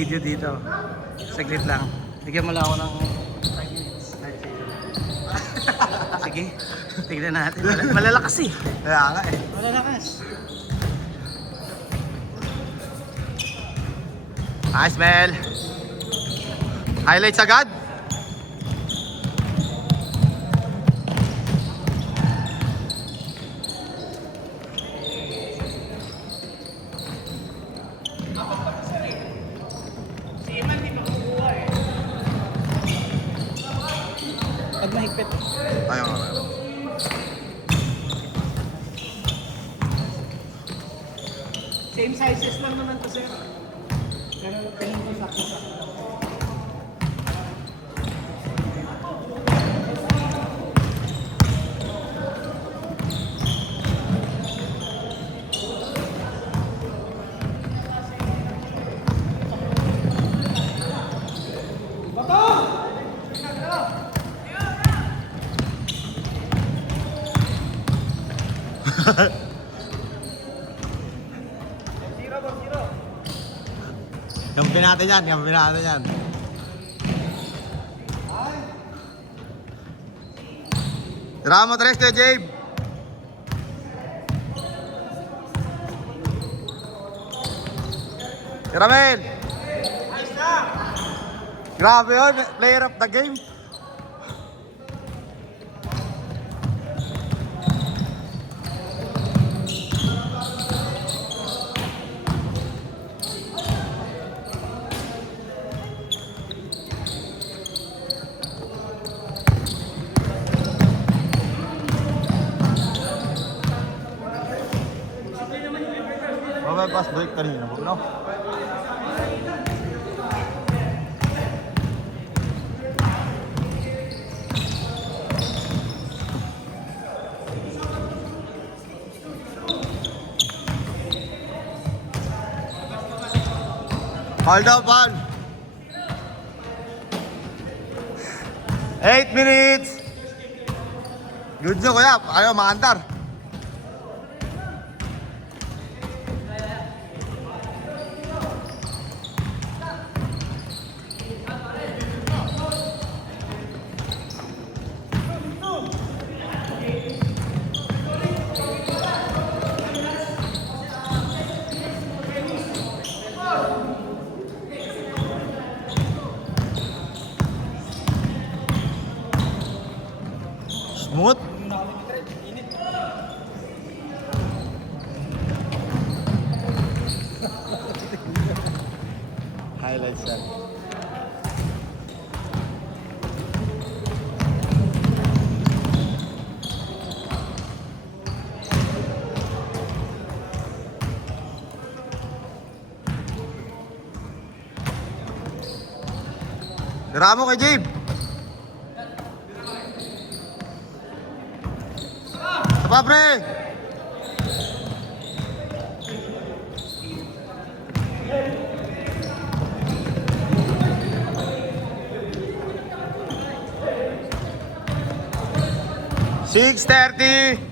Video dito. Saglit lang. Bigyan mo lang ako ng 5 minutes. Sige. Tignan natin. Malalakas eh. Kaya nga eh. Malalakas. Nice, Mel. Highlights agad. Pag mahigpit. Ayaw nga. Same sizes lang naman to, sir. Pero tingin ko sakto-sakto. Gampin natin yan, gampin natin yan. Tira mo, tres to, Jabe. Tira, Mel. Grabe yun, player of the game. Pass break kanina mo, no? Hold up, Juan. 8 minutes. Good nyo, kuya. Ayaw, maandar. Smooth. Highlights yan. Tira mo kay Jabe. Apa, pre? $6:30.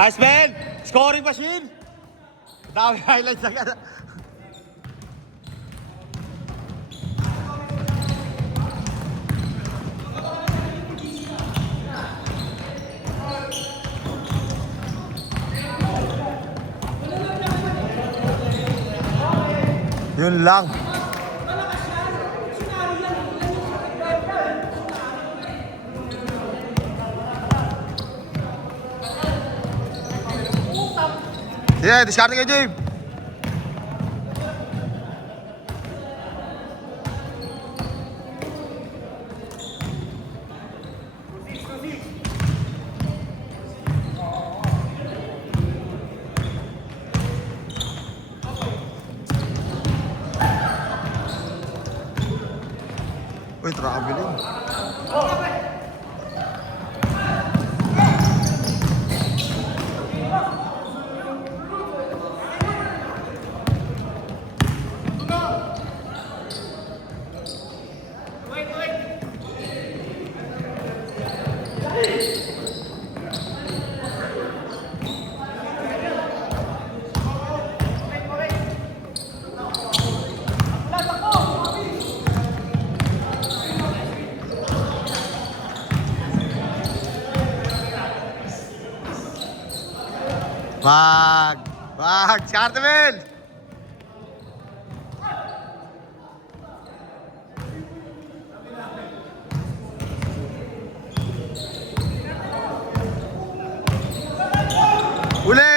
Nice, man! Scoring machine! Dami highlights agad. Yun lang. Yeah, discard kay James. Uy, traveling. Wag! Wag! Si Artemel! Uli!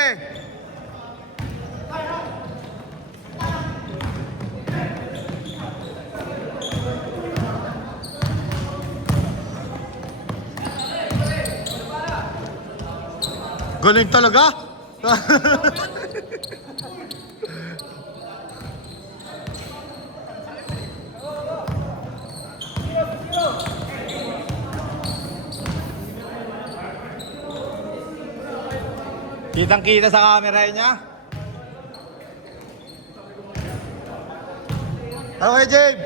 Galing talaga! Kitang-kita sa camera niya. Ano kay James?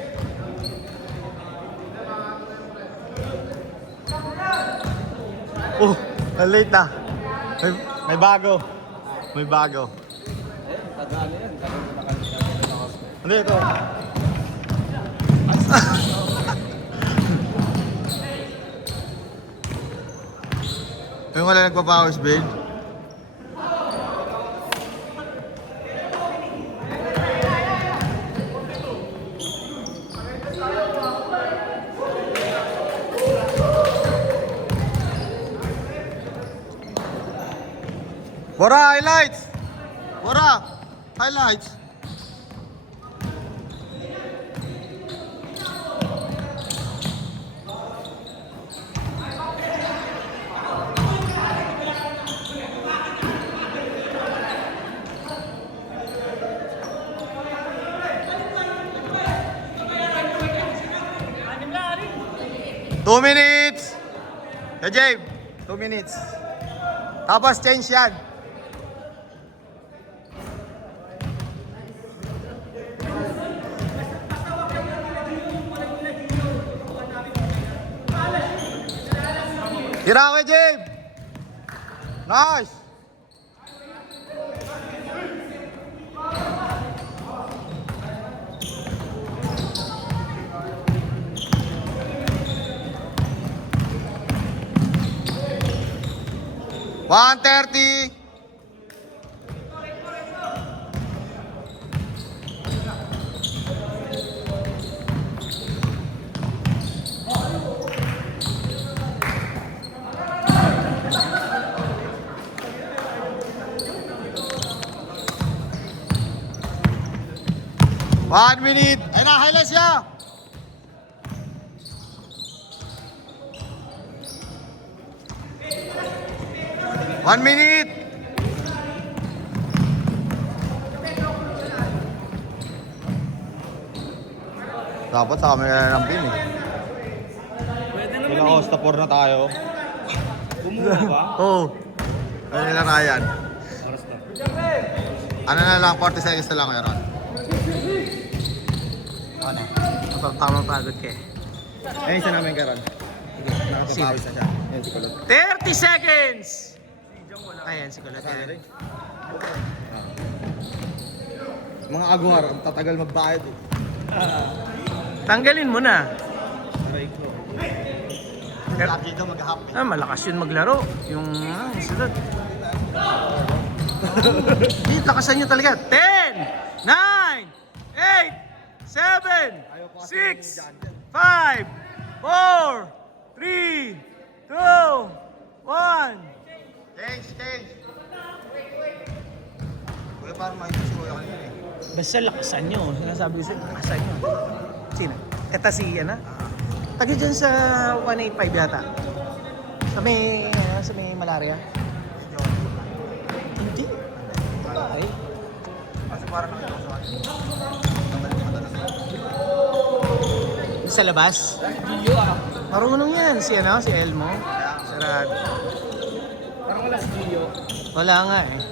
Late na. May bago. May bago. Ano ito? Yung wala nagpa-powers build. Bora, highlights! Bora, highlights! Two minutes! Hey, Jabe, 2 minutes. Tapos change yan. Tira ko, Jabe! Nice! $130. One minute. Ayun na, highlights siya. One minute. Dapat sa camera na ng pin eh. Ilang oras na 4 na tayo. Kumuha ba? Oo. Ano nila Ryan? Oras na. Ano na lang, 40 seconds na lang meron. Ano? Tama pagod ka eh. Ayun isa namin karon. Nakapapawis na siya. Ayun si Kulot. 30 seconds! Ayan, si Kulot yan. Mga aguar, ang tatagal magbayad eh. Tanggalin mo na. Aray ko. Lagi ka mag-hap eh. Malakas yun maglaro. Yung sunod. Hindi, lakasan nyo talaga. 10, 9, 8, 7, 6, 5, 4, 3, 2, 1. Change, change. parang makita si Kuya kanina eh. Basta lakasan nyo. Sinasabi ko sa'yo, lakasan nyo. Sino? Eta si Ian, ha? Taga dyan sa 185 yata. Sa may malaria. Hindi. Ay. Kasi parang nakita ko sa kanina. Sa labas? Marunong yan. Si Elmo. Sarado. Parang wala si Gio. Wala nga eh.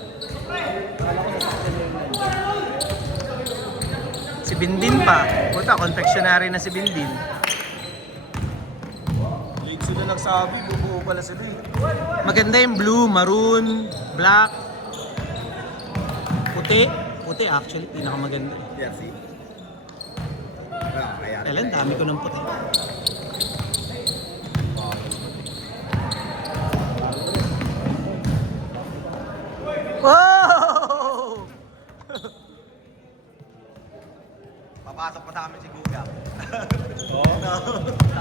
Si Bindin pa. Puta, confectionery na si Bindin. Late sila nagsabi, bubuo pala sila eh. Maganda yung blue, maroon, black, puti. Puti actually, pinakamaganda. Jersey. Kaya Kailan, dami ko ng puti. Wow! Papasok pa sa amin si Guga. Oo.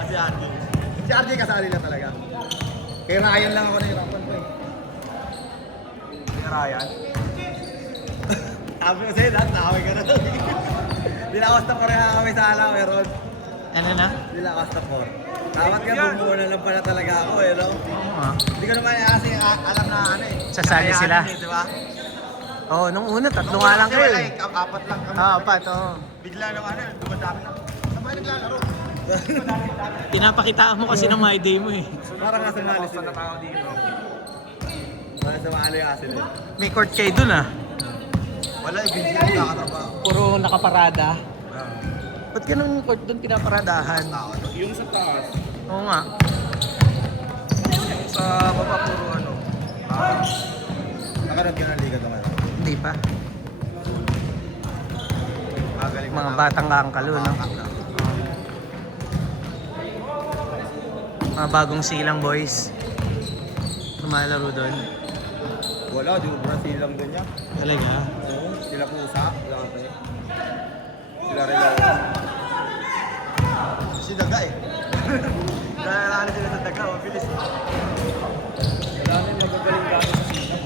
Si RJ. Si RJ kasali na talaga. Kay Ryan lang ako nahirapan ko eh. Kay Ryan? Sabi ko sa'yo, lahat nakaway ka na. Nilakas na po rin nakaway sa alam, meron. Ano na? Nilakas na po. Dapat ka bumuo na lang pala talaga ako eh, no? Oo nga. Hindi ko naman kasi alam na ano eh. Sasali Kakayanan sila. Eh, di ba? Oo, nung una, tatlo nga lang kayo eh. Apat lang kami. Apat, oo. Bigla nang ano, dumadami na. Sabay naglalaro. Pinapakitaan mo kasi ng my day mo eh. Parang nasa mali sila. Parang sa mali kasi sila. May court kayo dun ah. Wala, ibigay ko nakatrabaho. Puro nakaparada. Ba't ganun yung court dun pinaparadahan? Yung sa taas. Oo nga. Sa baba puro ano. Nakarap ka ng liga ito ngayon. Hindi pa. Magaling Mga batang kangkalo, no? Mga bagong silang boys. Lumalaro doon. Wala, di ko Brazil lang doon niya. Talaga? Oo, sila pusa. Sila rin lang. Si Daga eh. Nalala sila sa Daga, mabilis. Wala nang magagaling gamit sa sila.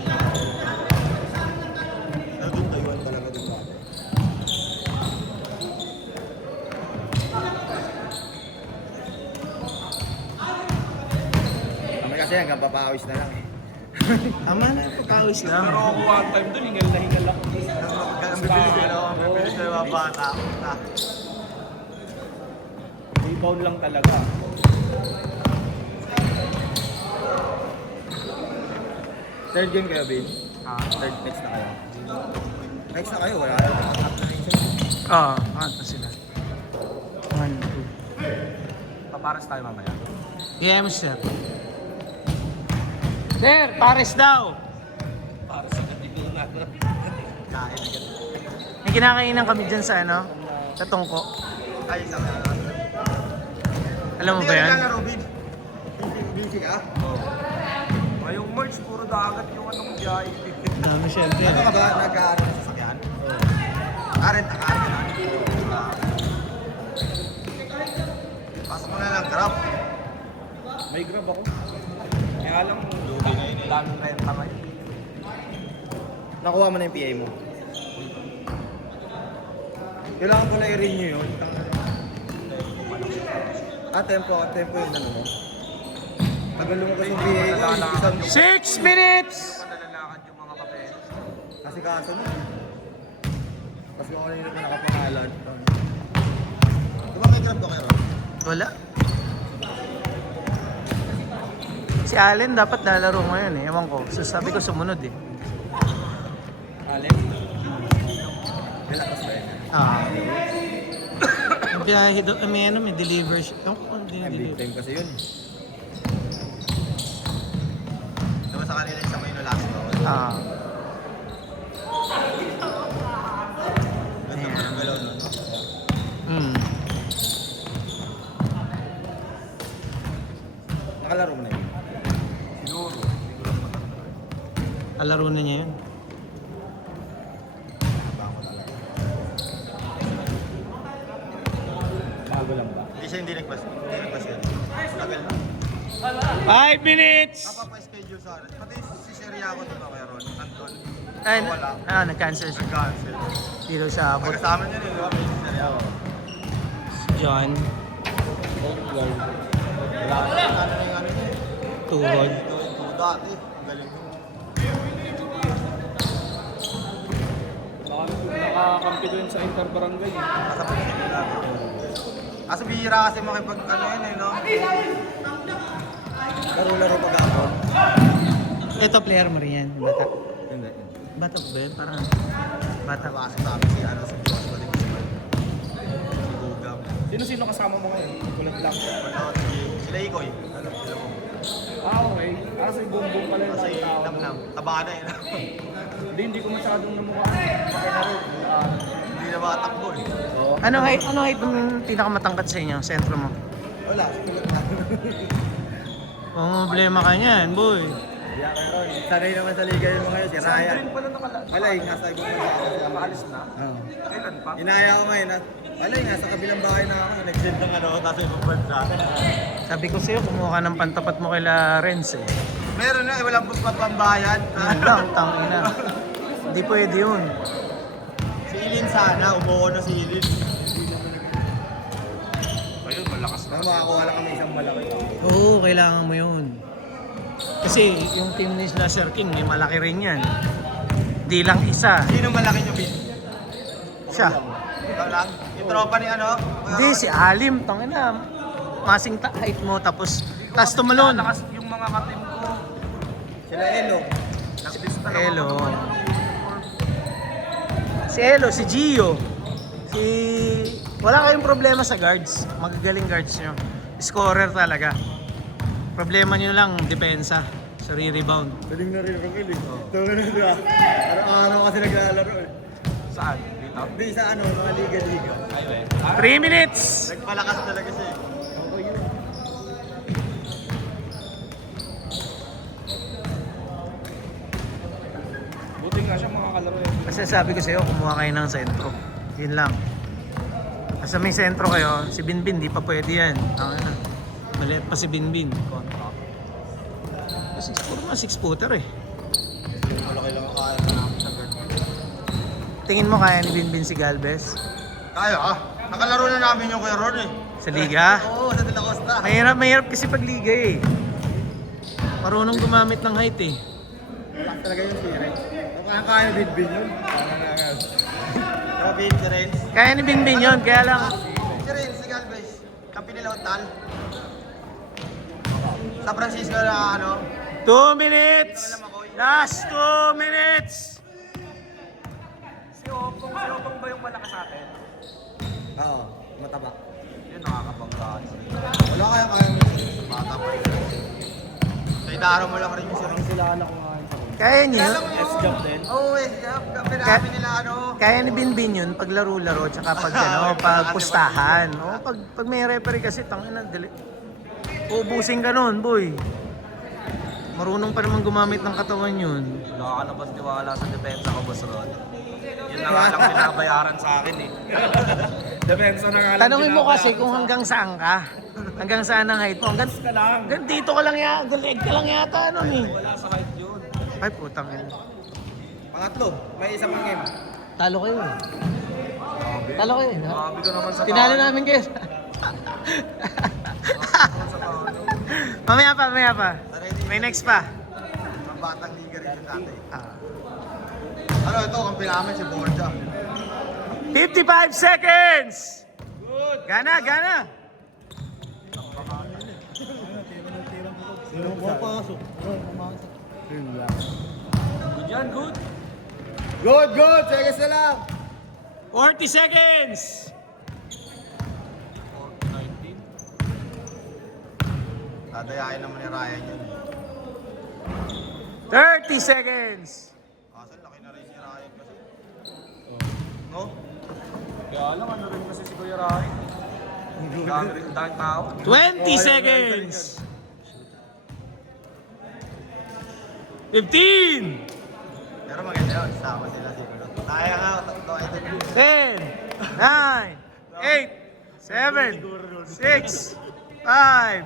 Naging Taiwan talaga doon dati. Kami kasi hanggang papawis na lang eh. Tama na, papawis lang. Pero ako one time doon, hingal na hingal ako. Ang bibilis eh, no? Ang bibilis na yung mga bata. Rebound lang talaga. Third game kayo, Bin? Third next na kayo. Next na kayo, wala na. Up na rin sila. Oo, angat na sila. 1, 2. Paparas tayo mamaya. Yeah, sir. Sir, pares daw. Para sa katibunan natin. Kain agad. May kinakainan kami dyan sa ano? Sa tungko. Ay, isang Alam mo ba yan? Hindi ka naglalaro, Bin. Busy ka? Ngayong March, puro dagat yung anong biyahe. Dami syempre. Ano ka ba? Nag-aaral sa sasakyan? Rent ka na. Pasok mo na lang, grab. May grab ako. Kaya lang, daming renta ngayon. Nakuha mo na yung PA mo. Kailangan ko na i-renew yun. Tempo yung ano mo. Tagalong ko yung PA ko, isang 6 minutes! Nalalakad yung mga papel. kasi kaso na. Kasi ako na yung nakapangalan. Di ba may grab ka kayo? Wala. Si Allen dapat lalaro ngayon eh. Ewan ko. So sabi ko sumunod eh. Alex? Relax ba yun? Ang biyahe doon, may deliver siya. Big Deliver. time kasi yun. Diba sa kanila yung sa Mayno last mo? Ayan. Galaw nun. Nakalaro mo na yun? Siguro. Alaro na niya yun. Bago lang ba? Hindi siya hindi nagpas yun. Tagal na. 5 minutes! Napapa-schedule sa akin. Pati si Sheria ko, di ba, kaya Ron? Nandun. Ay, Wala. nag-cancel siya. Nag-cancel. Dito siya abot. Pagka sa amin yun, di ba? May si Sheria ko. Si John. Wala ka na yung ano yun. Tuhod. Ito dati. Ang galing yun. Nakakampi doon sa interbarangay. Kasapit sa nila. Kaso bihira kasi makipag ano yun eh, no? Laro-laro pag-apon. Ito player mo rin yan, bata. Hindi. Bata ba yun? Parang bata. Nabasa namin si ano, si Diyos Balikisman. Si Gugam. Sino-sino kasama mo ngayon? Tulad lang. Ano, sila Ikoy. Ano, sila mo. Okay. Si Bumbong pala yung Kasi tao. nam-nam. Taba na eh. Hindi ko masyadong namukha. Pakinaro. Hindi na makatakbo eh. Ano height ng pinakamatangkat sa inyo, sentro mo? Wala, tulad na. Problema ka niyan, boy. Yeah, pero sanay naman sa liga yung mga yun, si Ryan. Sandrin pala nakala. Wala yung nasa ibang bansa kasi ako. Nakaalis na? Oo. Kailan pa? Inaya ko ngayon. Wala yung nasa kabilang bahay na ako. Nag-send ng ano, nasa ibang bansa. Sabi ko sa'yo, kumuha ka ng pantapat mo kay Renz eh. Meron na, walang pambayad. Yun lang, tangina. Hindi pwede yun. Si Ilin sana, umuho na si Ilin. Ayun, malakas na. Makakuha lang kami isang malaki. Oo, kailangan mo yun. Kasi yung team ni Sir King, may malaki rin yan. Di lang isa. Sino malaki nyo, Bin? Siya. Ikaw lang? Yung tropa ni ano? Hindi, si Alim, tangina. Masing height mo, tapos tumalon. Malakas yung mga katim ko. Sila Elo. Naglista na Elo. ako. Si Elo, si Gio. Wala kayong problema sa guards. Magagaling guards nyo. Scorer talaga. Problema nyo lang, depensa. Sa re-rebound. Galing na rin ang kilig. Tawag na diba? Araw-araw kasi naglalaro eh. Saan? Dito? Hindi sa ano, mga liga-liga. 3 minutes! Nagpalakas talaga siya eh. Buti nga siya makakalaro eh. Kasi sabi ko sa'yo, kumuha kayo ng sentro. Yun lang. Kasi may sentro kayo, si Binbin, di pa pwede yan. Ano, maliit pa si Binbin. Kasi puro mga 6-footer eh. Malaki lang ang kaya namin sa guard. Tingin mo kaya ni Binbin si Galvez? Kaya ah. Nakalaro na namin yung Kuya Ron eh. Sa liga? Oo, sa De La Costa. Mahirap kasi pag liga eh. Marunong gumamit ng height eh. Wala talaga yung T-Rex. Kung kaya ni Binbin yun. Robin, si Renz. Kaya ni Binbin yun, kaya lang Si Renz, si Galvez. Kampi nila Otal. Sa Francisco na ano. 2 minutes! Last 2 minutes! Si Opong ba yung malakas sa atin? Oo, mataba. Yun, nakakapanggaan. Wala kaya mo bata pa rin. Sa idaro mo lang rin yung si Renz. Kilala ko nga yun. Kaya niyo yun? S-job din. Oo, pinakami nila ano. Kaya ni Binbin yun, pag laro-laro, tsaka pag, pag pustahan. O, pag may referee kasi, tangina, dali. Ubusin ka nun, boy. Marunong pa naman gumamit ng katawan yun. Wala ka naman tiwala sa depensa ko, Boss Rod. Yun na nga lang binabayaran sa akin eh. Depensa na nga lang Tanungin mo kasi binabayaran kung sa hanggang saan ka. Hanggang saan ang height mo. Hanggang, akin. Ka lang. hanggang dito ka lang yata, hanggang leg ka lang yata, ano eh. Wala sa height yun. Ay, putang ina. Pangatlo, may isa pang game. Talo kayo eh. Talo kayo eh. Grabe ka naman sa Tinalo namin kayo. Mamaya pa. May next pa. Ang batang liga rin yung dati. Ah. Ano ito, kampi namin si Borja. 55 seconds! Gana! Sino papasok? Good yan, good. Good! Seconds na lang! 40 seconds! 19. Tadayain naman ni Ryan yun. 30 seconds! Kaso laki na rin si Ryan kasi. No? Kaya lang, ano rin kasi si Kuya Rai. Dami rin dahil tao. 20 seconds! 15! Pero maganda yun, sama sila siguro. Kaya nga, ito ay 10, 9, 8, 7, 6, 5,